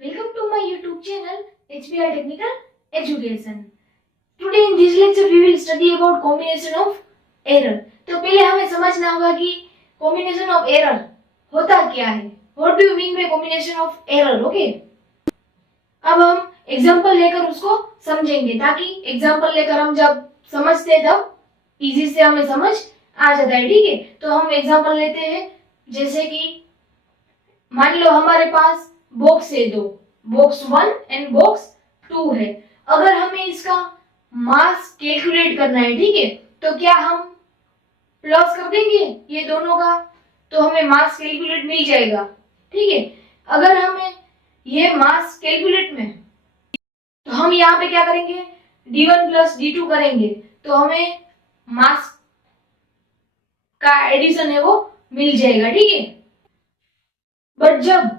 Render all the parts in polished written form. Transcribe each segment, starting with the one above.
Welcome to my YouTube channel HBR Technical Education. Today in this lecture we will study about combination of error. तो पहले हमें समझना होगा कि combination of error होता क्या है. What do you mean by combination of error? Okay. अब हम एग्जाम्पल लेकर उसको समझेंगे ताकि एग्जाम्पल लेकर हम जब समझते हैं तब इजी से हमें समझ आ जाता है. ठीक है, तो हम एग्जाम्पल लेते हैं. जैसे कि मान लो हमारे पास बॉक्स है दो, बॉक्स 1 एंड बॉक्स 2 है. अगर हमें इसका मास कैलकुलेट करना है, ठीक है, तो क्या हम प्लस कर देंगे ये दोनों का, तो हमें मास कैलकुलेट मिल जाएगा. ठीक है, अगर हमें ये मास कैलकुलेट में, तो हम यहाँ पे क्या करेंगे, d1 प्लस d2 करेंगे, तो हमें मास का एडिशन है वो मिल जाएगा. ठीक है, बट जब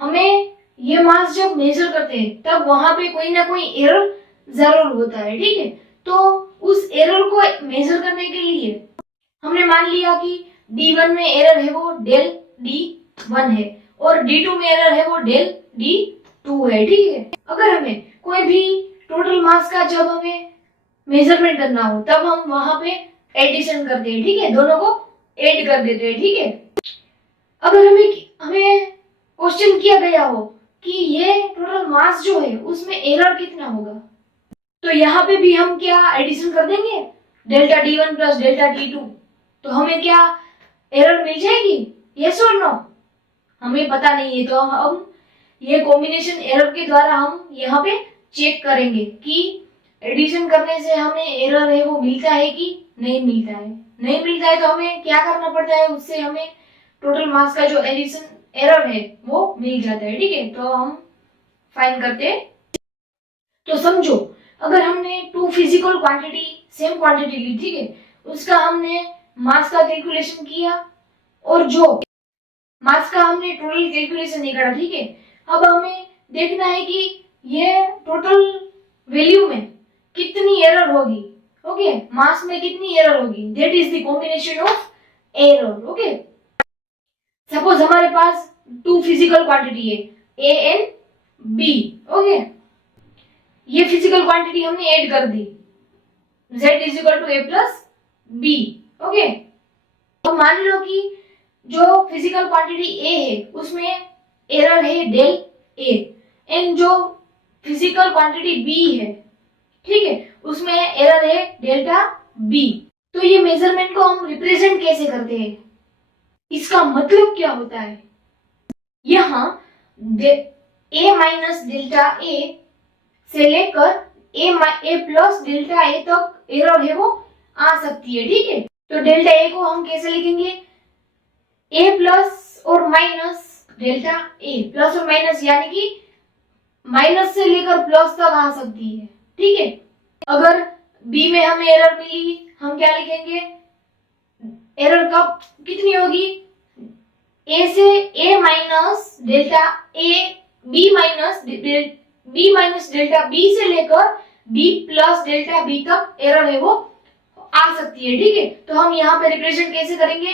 हमें ये मास जब मेजर करते हैं तब वहां पे कोई ना कोई एरर जरूर होता है. ठीक है, तो उस एरर को मेजर करने के लिए हमने मान लिया कि D1 में एरर है वो डेल D1 है और D2 में एरर है वो डेल D2 है. ठीक है, अगर हमें कोई भी टोटल मास का जब हमें मेजरमेंट करना हो तब हम वहां पे एडिशन करते हैं. ठीक है, दोनों को ऐड कर देते हैं. ठीक है, अगर हमें क्वेश्चन किया गया हो कि ये टोटल मास जो है उसमें एरर कितना होगा, तो यहाँ पे भी हम क्या एडिशन कर देंगे, delta D1 plus delta D2, तो हमें क्या एरर मिल जाएगी, यस और नो. हमें पता नहीं है, तो हम ये कॉम्बिनेशन एरर के द्वारा हम यहाँ पे चेक करेंगे कि एडिशन करने से हमें एरर है वो मिलता है कि नहीं मिलता है. नहीं मिलता है तो हमें क्या करना पड़ता है, उससे हमें टोटल मास का जो एडिशन एरर है वो मिल जाता है. ठीक है, तो हम फाइंड करते हैं. तो समझो, अगर हमने two physical quantity same quantity ली, ठीक है, उसका हमने मास का कैलकुलेशन किया और जो मास का हमने टोटल कैलकुलेशन निकाला. ठीक है, अब हमें देखना है कि ये टोटल वैल्यू में कितनी एरर होगी. ओके, मास में कितनी एरर होगी, that is the combination of error. Okay, suppose हमारे पास टू फिजिकल क्वांटिटी है ए एंड बी. ओके, ये फिजिकल क्वांटिटी हमने ऐड कर दी, z is equal to A plus B. Okay, तो मान लो कि जो फिजिकल क्वांटिटी ए है उसमें एरर है डेल ए एंड जो फिजिकल क्वांटिटी बी है, ठीक है, उसमें एरर है डेल्टा बी. तो ये मेजरमेंट को हम रिप्रेजेंट कैसे करते हैं, इसका मतलब क्या होता है, यहाँ ए माइनस डेल्टा ए से लेकर ए प्लस डेल्टा ए तक एरर है वो आ सकती है. ठीक है, तो डेल्टा ए को हम कैसे लिखेंगे, ए प्लस और माइनस डेल्टा ए, प्लस और माइनस यानी कि माइनस से लेकर प्लस तक आ सकती है. ठीक है, अगर बी में हमें एरर मिली, हम क्या लिखेंगे, एरर कब कितनी होगी, ए से ए minus delta A, B minus delta B से लेकर बी प्लस डेल्टा बी तक एरर है वो आ सकती है. ठीक है, तो हम यहाँ पे रिप्रेजेंट कैसे करेंगे,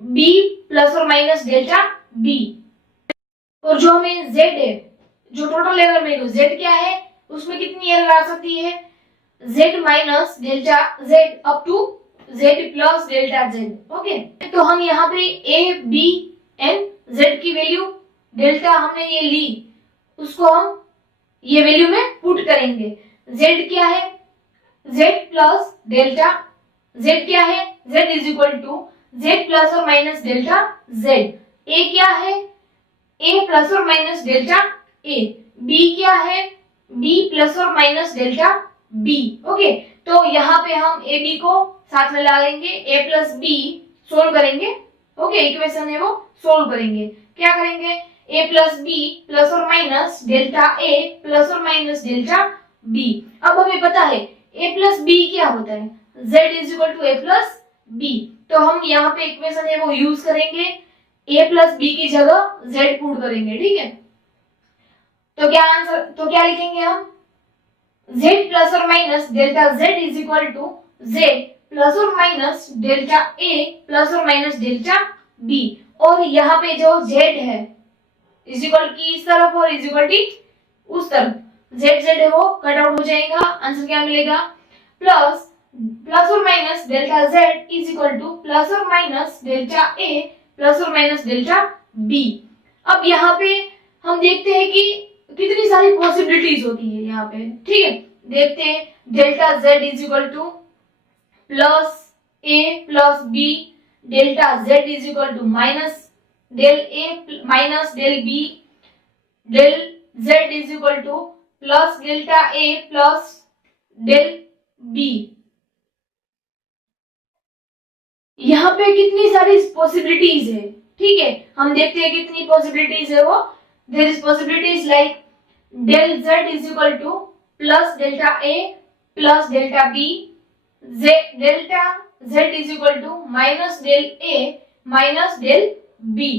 बी प्लस और माइनस डेल्टा बी, और जो हमें z है, जो टोटल एरर में z क्या है, उसमें कितनी एरर आ सकती है, z minus delta z up to z plus delta z. Okay, तो हम यहाँ पे a b एंड z की वैल्यू डेल्टा हमने ये ली, उसको हम ये वैल्यू में पुट करेंगे. z क्या है, z प्लस डेल्टा z क्या है, z is equal to z plus और माइनस डेल्टा z. a क्या है, a प्लस और माइनस डेल्टा a. b क्या है, b प्लस और माइनस डेल्टा b. ओके, तो यहाँ पे हम ए बी को साथ में ला लेंगे, a प्लस बी सोल्व करेंगे. ओके, इक्वेशन है वो सोल्व करेंगे. क्या करेंगे, a प्लस बी प्लस और माइनस डेल्टा a प्लस और माइनस डेल्टा b. अब हमें पता है a प्लस b क्या होता है, z is equal to a plus b. तो हम यहाँ पे इक्वेशन है वो यूज करेंगे, a प्लस b की जगह z पुट करेंगे. ठीक है, तो क्या लिखेंगे हम, z प्लस और minus delta z is equal to z plus और माइनस डेल्टा a प्लस और माइनस डेल्टा b. और यहाँ पे जो z है इज इक्वल की इस तरफ और इज इक्वल की उस तरफ, जेड जेड है वो कट आउट हो जाएगा, आंसर क्या मिलेगा प्लस प्लस और minus delta Z is equal to plus और माइनस डेल्टा ए प्लस और माइनस डेल्टा बी। अब यहाँ पे हम देखते हैं कि कितनी सारी पॉसिबिलिटीज होती है यहाँ पे, ठीक है। देखते हैं delta Z is equal to plus A plus B, delta Z is equal to minus del A minus del B, del Z is equal to plus delta A plus del B. यहाँ पे कितनी सारी possibilities है, ठीक है। हम देखते हैं कितनी पॉसिबिलिटीज है वो। There is possibilities like del Z is equal to plus delta A plus delta B, delta Z is equal to minus del A minus del B,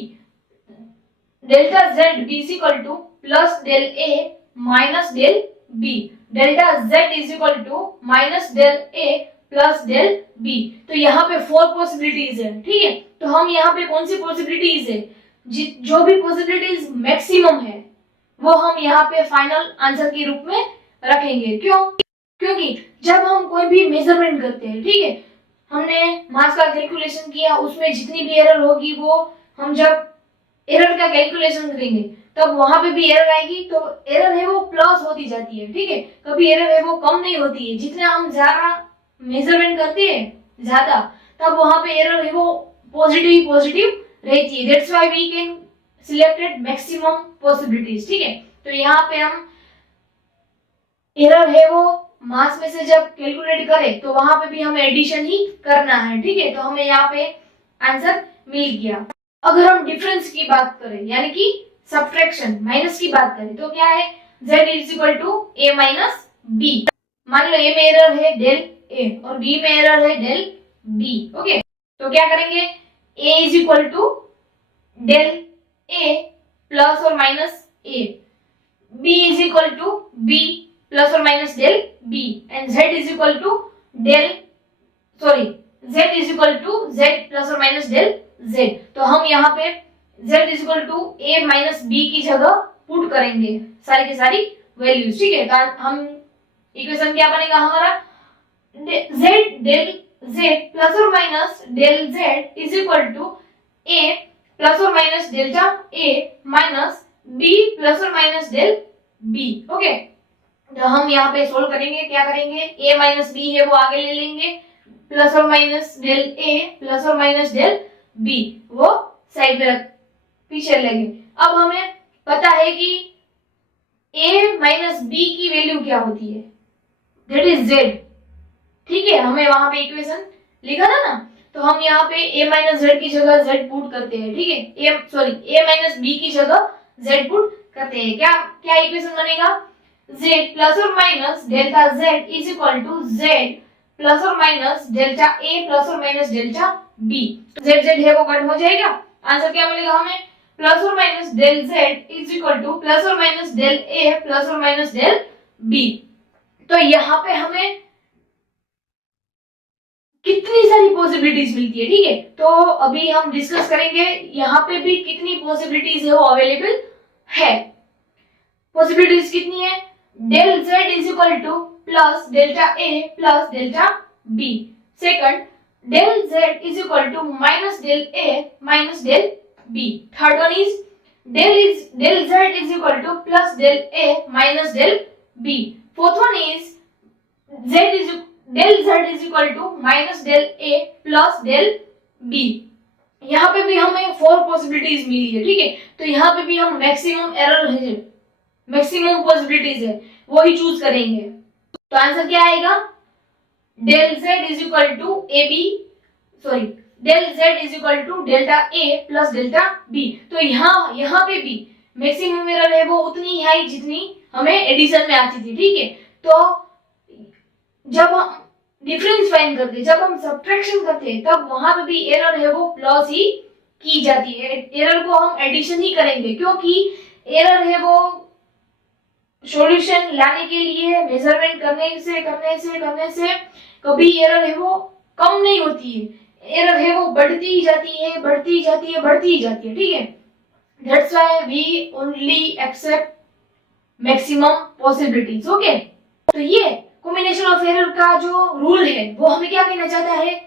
delta Z B is equal to plus del A minus del B, delta Z is equal to minus del A plus del B. तो यहाँ पे 4 possibilities है, ठीक है। तो हम यहाँ पे कौन सी पॉसिबिलिटीज है, जो भी पॉसिबिलिटीज मैक्सिमम है वो हम यहाँ पे फाइनल आंसर के रूप में रखेंगे। क्यों? क्योंकि जब हम कोई भी मेजरमेंट करते हैं, ठीक है, हमने मास का कैलकुलेशन किया, उसमें जितनी भी एरर होगी वो हम जब एरर का कैलकुलेशन करेंगे तब वहां पे भी एरर आएगी, तो एरर है वो प्लस होती जाती है, ठीक है। कभी एरर है वो कम नहीं होती है, जितना हम ज्यादा मेजरमेंट करते हैं ज्यादा, तब वहां पे एरर है वो पॉजिटिव रहती है। That's why we can selected maximum possibilities, ठीक है। तो यहाँ पे हम एरर है वो मास में से जब कैलकुलेट करें तो वहां पे भी हमें एडिशन ही करना है, ठीक है। तो हमें यहाँ पे आंसर मिल गया। अगर हम डिफरेंस की बात करें यानी कि सब्ट्रैक्शन माइनस की बात करें तो क्या है, z is equal to a minus B. मान लो a में एरर है डेल a और b में एरर है डेल b, ओके। तो क्या करेंगे, a is equal to del a plus और minus a, b is equal to b plus और minus del b and z is equal to z is equal to z plus और minus del z। तो हम यहाँ पे z is equal to a minus b की जगह put करेंगे सारी की सारी वैल्यूज, ठीक है। तो हम इक्वेशन क्या बनेगा हमारा, z डेल z प्लस और minus del z is equal to a plus और minus delta a minus b plus और माइनस डेल b, ओके। तो हम यहाँ पे सोल्व करेंगे, क्या करेंगे, a माइनस b है वो आगे ले लेंगे, प्लस और माइनस डेल a प्लस और माइनस डेल b वो साइड में पीछे लेंगे। अब हमें पता है कि a माइनस b की वैल्यू क्या होती है, दैट इज z, ठीक है। हमें वहां पे इक्वेशन लिखा था ना, तो हम यहाँ पे a माइनस z की जगह z पुट करते हैं, ठीक है। a माइनस b की जगह z पुट करते हैं। क्या क्या इक्वेशन बनेगा, z प्लस और minus delta z is equal to z plus और माइनस डेल्टा a प्लस और minus delta b। z z है वो कट हो जाएगा, आंसर क्या मिलेगा हमें, प्लस और minus del z is equal to plus और माइनस डेल a प्लस और माइनस डेल b। तो यहाँ पे हमें कितनी सारी पॉसिबिलिटीज मिलती है, ठीक है। तो अभी हम डिस्कस करेंगे यहाँ पे भी कितनी पॉसिबिलिटीज है वो अवेलेबल है। पॉसिबिलिटीज कितनी है, del z is equal to plus delta a plus delta b। Second, del z is equal to minus del a minus del b। Third one is del z is equal to plus del a minus del b। Fourth one is del z is equal to minus del a plus del b। यहाँ पे भी हमें 4 possibilities मिली है, ठीक है। तो यहाँ पे भी हम मैक्सिमम एरर है, मैक्सिमम पॉसिबिलिटीज है वो ही चूज करेंगे। तो आंसर क्या आएगा, del z is equal to del z is equal to delta a plus delta b। तो यहाँ पे भी मैक्सिमम एरर है वो उतनी है जितनी हमें एडिशन में आती थी, ठीक है। तो जब हम डिफरेंस फाइंड करते, जब हम सब्ट्रैक्शन करते हैं, तब वहां पे भी एरर है वो प्लस ही की जाती है। एरर को हम एडिशन ही करेंगे, क्योंकि एरर है वो सॉल्यूशन लाने के लिए मेजरमेंट करने से कभी एरर है वो कम नहीं होती है, एरर है वो बढ़ती ही जाती है, ठीक है। That's why we only accept maximum possibilities. Okay, तो ये कॉम्बिनेशन ऑफ एरर का जो रूल है वो हमें क्या कहना चाहता है?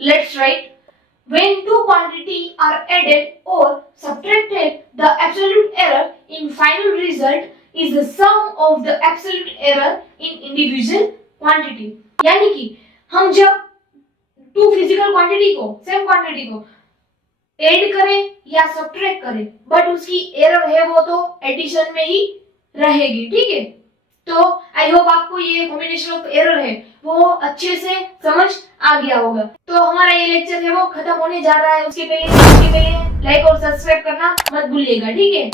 Let's write, when two quantity are added or subtracted, the absolute error in final result is the sum of the absolute error in individual quantity। यानी कि हम जब टू फिजिकल क्वांटिटी को, सेम क्वांटिटी को ऐड करें या subtract करें, but उसकी एरर है वो तो एडिशन में ही रहेगी। ठीक है, तो आई होप आपको ये कॉम्बिनेशन ऑफ एरर है वो अच्छे से समझ आ गया होगा। तो हमारा ये लेक्चर है वो खत्म होने जा रहा है, उसके पहले लाइक और सब्सक्राइब करना मत भूलिएगा। ठीक है।